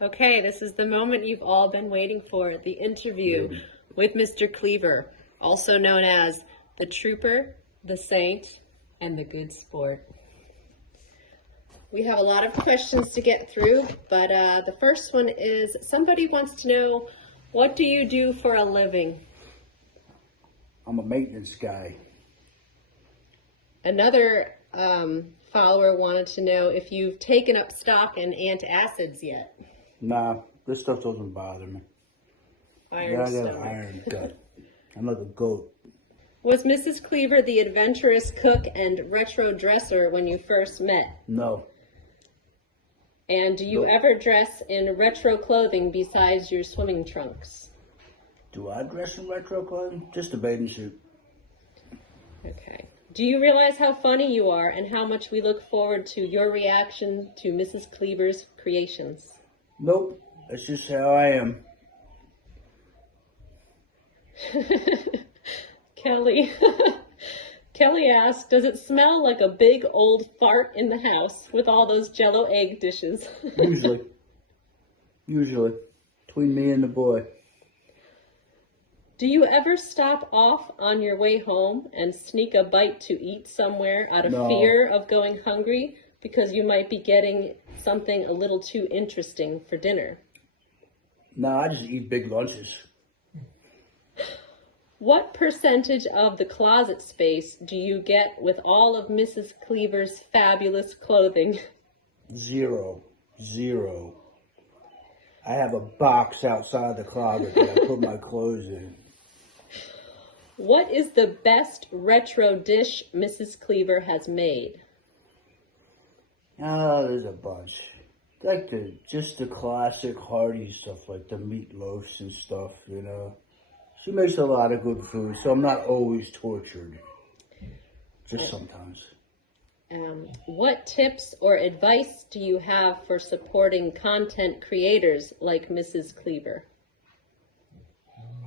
Okay, this is the moment you've all been waiting for, the interview with Mr. Cleaver, also known as the Trooper, the Saint, and the Good Sport. We have a lot of questions to get through, but the first one is, somebody wants to know, what do you do for a living? I'm a maintenance guy. Another follower wanted to know if you've taken up stock in antacids yet. Nah, this stuff doesn't bother me. Iron Yeah, I got an stomach. iron gut. I'm like a goat. Was Mrs. Cleaver the adventurous cook and retro dresser when you first met? No. And do you Nope. ever dress in retro clothing besides your swimming trunks? Do I dress in retro clothing? Just a bathing suit. Okay. Do you realize how funny you are and how much we look forward to your reaction to Mrs. Cleaver's creations? Nope. That's just how I am. Kelly. Kelly asked, does it smell like a big old fart in the house with all those Jello egg dishes? Usually. Usually. Between me and the boy. Do you ever stop off on your way home and sneak a bite to eat somewhere out of No. fear of going hungry because you might be getting something a little too interesting for dinner? Nah, I just eat big lunches. What percentage of the closet space do you get with all of Mrs. Cleaver's fabulous clothing? Zero. I have a box outside the closet that I put my clothes in. What is the best retro dish Mrs. Cleaver has made? Oh, there's a bunch. Like just the classic hearty stuff, like the meatloafs and stuff, you know. She makes a lot of good food, so I'm not always tortured. Just sometimes. What tips or advice do you have for supporting content creators like Mrs. Cleaver?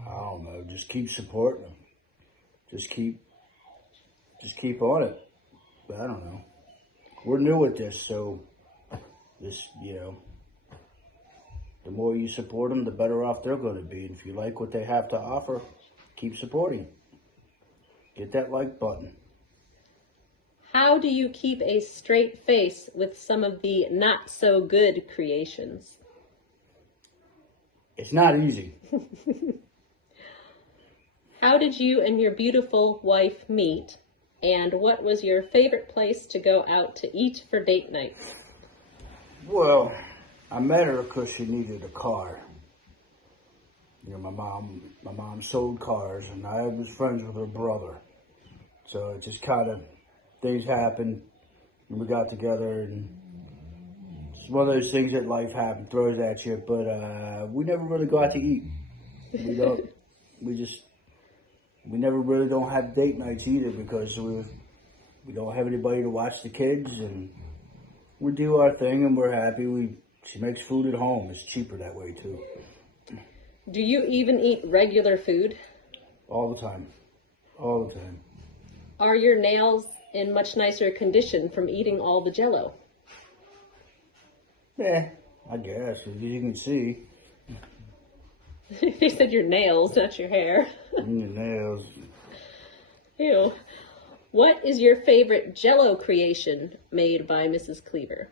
I don't know. Just keep supporting them. Just keep on it. But I don't know. We're new at this, so the more you support them, the better off they're going to be. And if you like what they have to offer, keep supporting. Get that like button. How do you keep a straight face with some of the not so good creations? It's not easy. How did you and your beautiful wife meet? And what was your favorite place to go out to eat for date night? Well, I met her because she needed a car. You know, my mom sold cars, and I was friends with her brother. So it just kind of, things happened, and we got together, and it's one of those things that life throws at you, but we never really go out to eat. We never really don't have date nights either because we don't have anybody to watch the kids, and we do our thing and we're happy. She makes food at home. It's cheaper that way too. Do you even eat regular food? All the time. All the time. Are your nails in much nicer condition from eating all the Jello? Yeah, I guess, as you can see. They said your nails, not your hair. Your nails. Ew. What is your favorite Jello creation made by Mrs. Cleaver?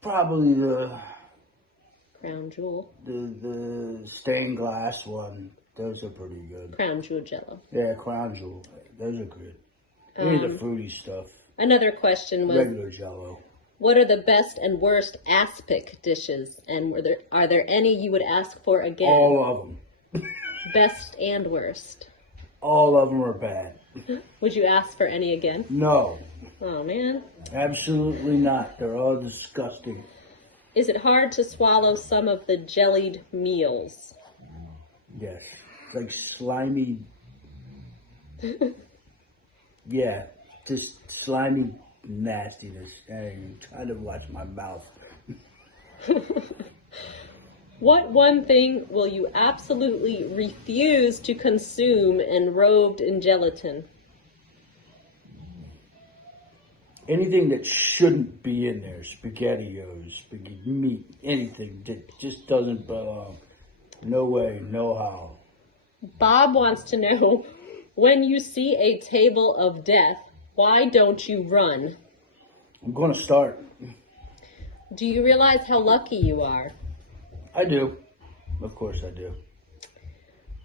Probably the Crown Jewel. the stained glass one. Those are pretty good. Crown Jewel Jello. Yeah, Crown Jewel. Those are good. Any of the fruity stuff. Another question was, Regular Jello. what are the best and worst Aspic dishes? And are there any you would ask for again? All of them. Best and worst. All of them are bad. Would you ask for any again? No. Oh, man. Absolutely not. They're all disgusting. Is it hard to swallow some of the jellied meals? Yes. Like slimy. Yeah. Just slimy nastiness. I'm trying to watch my mouth. What one thing will you absolutely refuse to consume enrobed in gelatin? anything that shouldn't be in there, SpaghettiOs, spaghetti, meat, anything that just doesn't belong. No way, no how. Bob wants to know, when you see a table of death, why don't you run? I'm going to start. Do you realize how lucky you are? I do. Of course I do.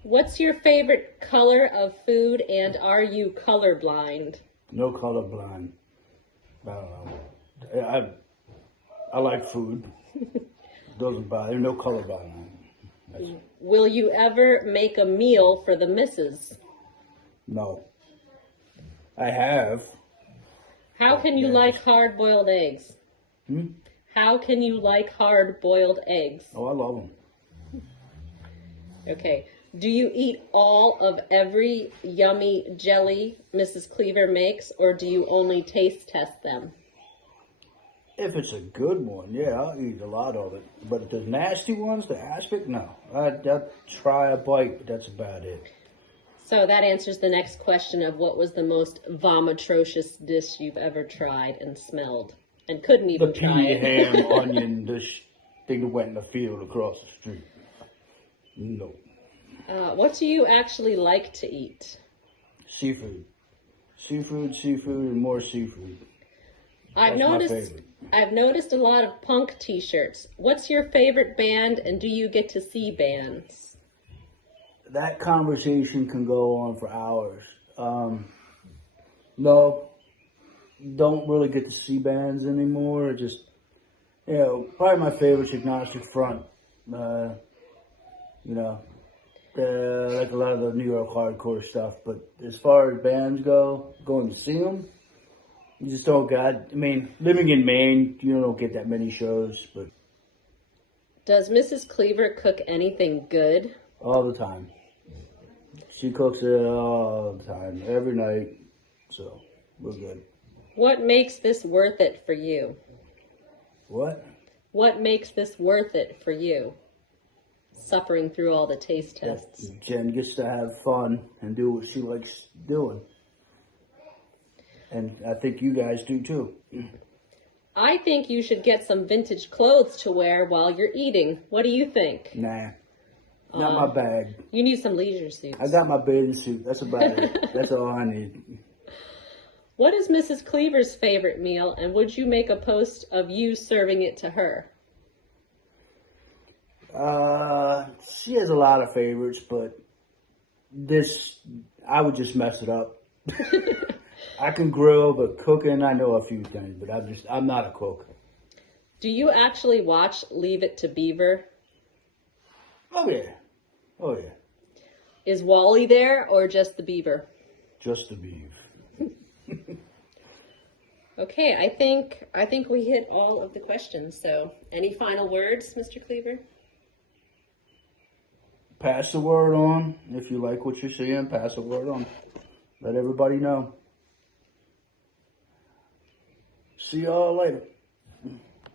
What's your favorite color of food, and are you colorblind? No colorblind. I don't know. I like food. Doesn't bother. No colorblind. Will you ever make a meal for the missus? No. I have. How can you like hard-boiled eggs? How can you like hard-boiled eggs? Oh, I love them. Okay. Do you eat all of every yummy jelly Mrs. Cleaver makes, or do you only taste test them? If it's a good one, yeah, I'll eat a lot of it. But the nasty ones, the Aspic, no. I'll try a bite, but that's about it. So that answers the next question of what was the most vomitrocious dish you've ever tried and smelled and couldn't even The try pea, it. ham, onion, this thing that went in the field across the street. No. What do you actually like to eat? Seafood. Seafood, and more seafood. I've noticed a lot of punk t-shirts. What's your favorite band, and do you get to see bands? That conversation can go on for hours. No, don't really get to see bands anymore. Just, probably my favorite's Agnostic Front. Like a lot of the New York hardcore stuff. But as far as bands go, going to see them, you just don't got. I mean, living in Maine, you don't get that many shows, but Does Mrs. Cleaver cook anything good? all the time. She cooks it all the time, every night. So we're good. What makes this worth it for you? What? What makes this worth it for you? Suffering through all the taste tests. Jen gets to have fun and do what she likes doing. And I think you guys do too. I think you should get some vintage clothes to wear while you're eating. What do you think? Nah. Not my bag. You need some leisure suits. I got my bathing suit. That's about it. That's all I need. What is Mrs. Cleaver's favorite meal, and would you make a post of you serving it to her? She has a lot of favorites, but I would just mess it up. I can grill, but cooking, I know a few things, but I'm not a cook. Do you actually watch Leave It to Beaver? Oh yeah. Is Wally there, or just the beaver? Just the beef. Okay, I think we hit all of the questions. So, any final words, Mr. Cleaver? Pass the word on. If you like what you're seeing, pass the word on. Let everybody know. See y'all later.